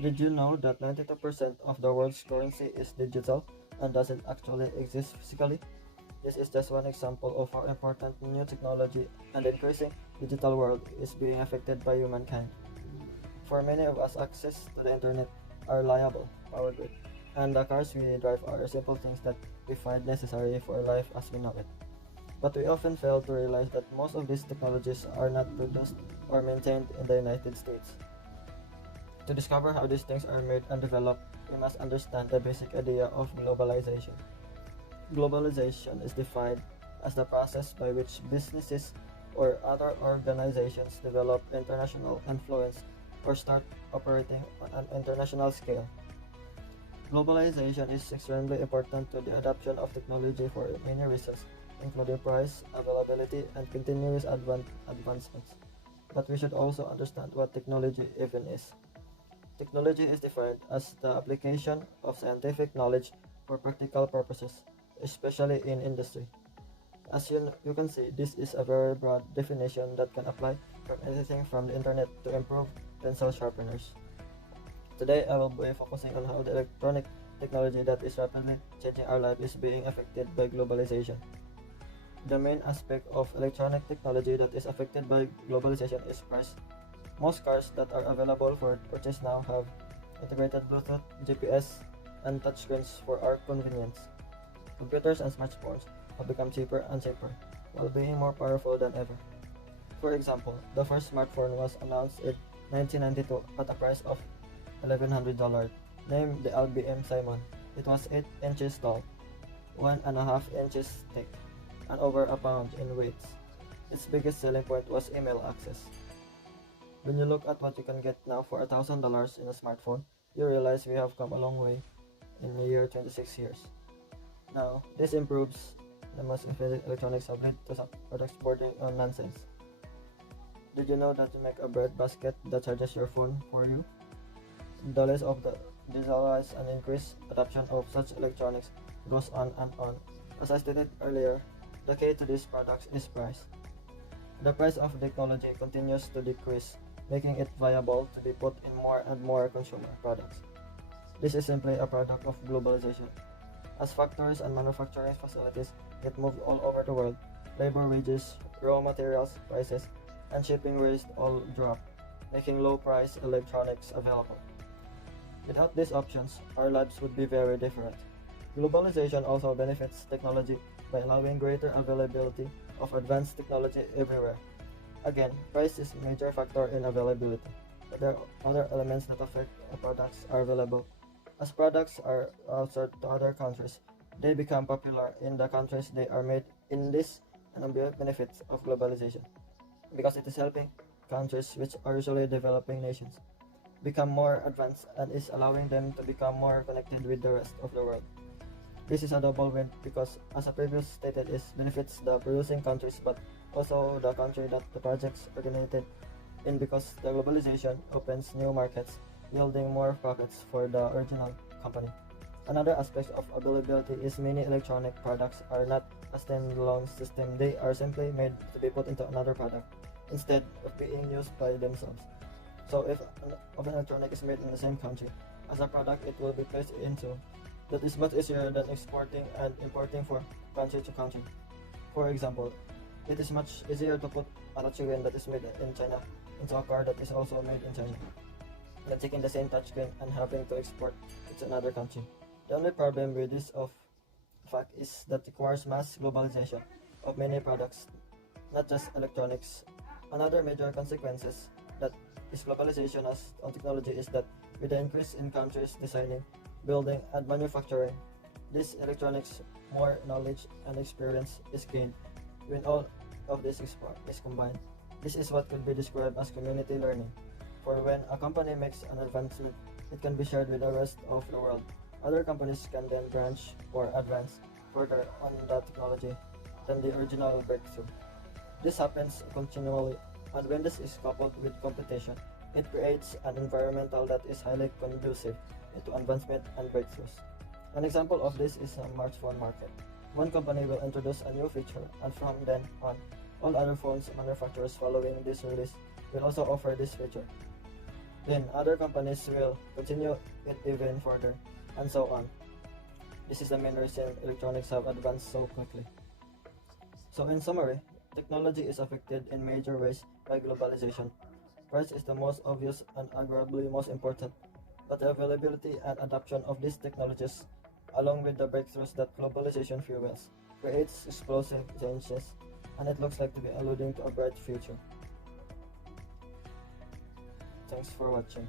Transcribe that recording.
Did you know that 92% of the world's currency is digital and doesn't actually exist physically? This is just one example of how important new technology and the increasing digital world is being affected by humankind. For many of us, access to the internet are reliable, power grid, and the cars we drive are simple things that we find necessary for life as we know it. But we often fail to realize that most of these technologies are not produced or maintained in the United States. To discover how these things are made and developed, we must understand the basic idea of globalization. Globalization is defined as the process by which businesses or other organizations develop international influence or start operating on an international scale. Globalization is extremely important to the adoption of technology for many reasons, including price, availability, and continuous advancements. But we should also understand what technology even is. Technology is defined as the application of scientific knowledge for practical purposes, especially in industry. As you can see, this is a very broad definition that can apply from anything from the internet to improve pencil sharpeners. Today, I will be focusing on how the electronic technology that is rapidly changing our life is being affected by globalization. The main aspect of electronic technology that is affected by globalization is price. Most cars that are available for purchase now have integrated Bluetooth, GPS, and touchscreens for our convenience. Computers and smartphones have become cheaper and cheaper, while being more powerful than ever. For example, the first smartphone was announced in 1992 at a price of $1,100, named the LBM Simon. It was 8 inches tall, 1.5 inches thick, and over a pound in weight. Its biggest selling point was email access. When you look at what you can get now for $1,000 in a smartphone, you realize we have come a long way in a year 26 years. Now, this improves the most expensive electronics have led to some products bordering on nonsense. Did you know that you make a bread basket that charges your phone for you? The list of the digitalized and increased adoption of such electronics goes on and on. As I stated earlier, the key to these products is price. The price of technology continues to decrease, making it viable to be put in more and more consumer products. This is simply a product of globalization. As factories and manufacturing facilities get moved all over the world, labor wages, raw materials prices, and shipping rates all drop, making low-price electronics available. Without these options, our lives would be very different. Globalization also benefits technology by allowing greater availability of advanced technology everywhere. Again, price is a major factor in availability, but there are other elements that affect the products are available. As products are outsourced to other countries, they become popular in the countries they are made in. This and benefits of globalization, because it is helping countries which are usually developing nations become more advanced and is allowing them to become more connected with the rest of the world. This is a double win because, as I previously stated, it benefits the producing countries but also the country that the projects originated in, because the globalization opens new markets, yielding more profits for the original company. Another aspect of availability is many electronic products are not a standalone system, they are simply made to be put into another product instead of being used by themselves. So if an electronic is made in the same country as a product, it will be placed into. That is much easier than exporting and importing from country to country. For example, it is much easier to put a touchscreen that is made in China into a car that is also made in China than taking the same touchscreen and having to export it to another country. The only problem with this of fact is that it requires mass globalization of many products, not just electronics. Another major consequences that is globalization as on technology is that with the increase in countries designing, building, and manufacturing, this electronics more knowledge and experience is gained when all of this is combined. This is what could be described as community learning. For when a company makes an advancement, it can be shared with the rest of the world. Other companies can then branch or advance further on the technology than the original breakthrough. This happens continually, and when this is coupled with competition, it creates an environment that is highly conducive to advancement and breakthroughs. An example of this is a smartphone market. One company will introduce a new feature, and from then on, all other phones manufacturers following this release will also offer this feature. Then other companies will continue it even further, and so on. This is the main reason electronics have advanced so quickly. So in summary, technology is affected in major ways by globalization. Price is the most obvious and arguably most important, but the availability and adoption of these technologies, along with the breakthroughs that globalization fuels, creates explosive changes, and it looks like to be alluding to a bright future. Thanks for watching.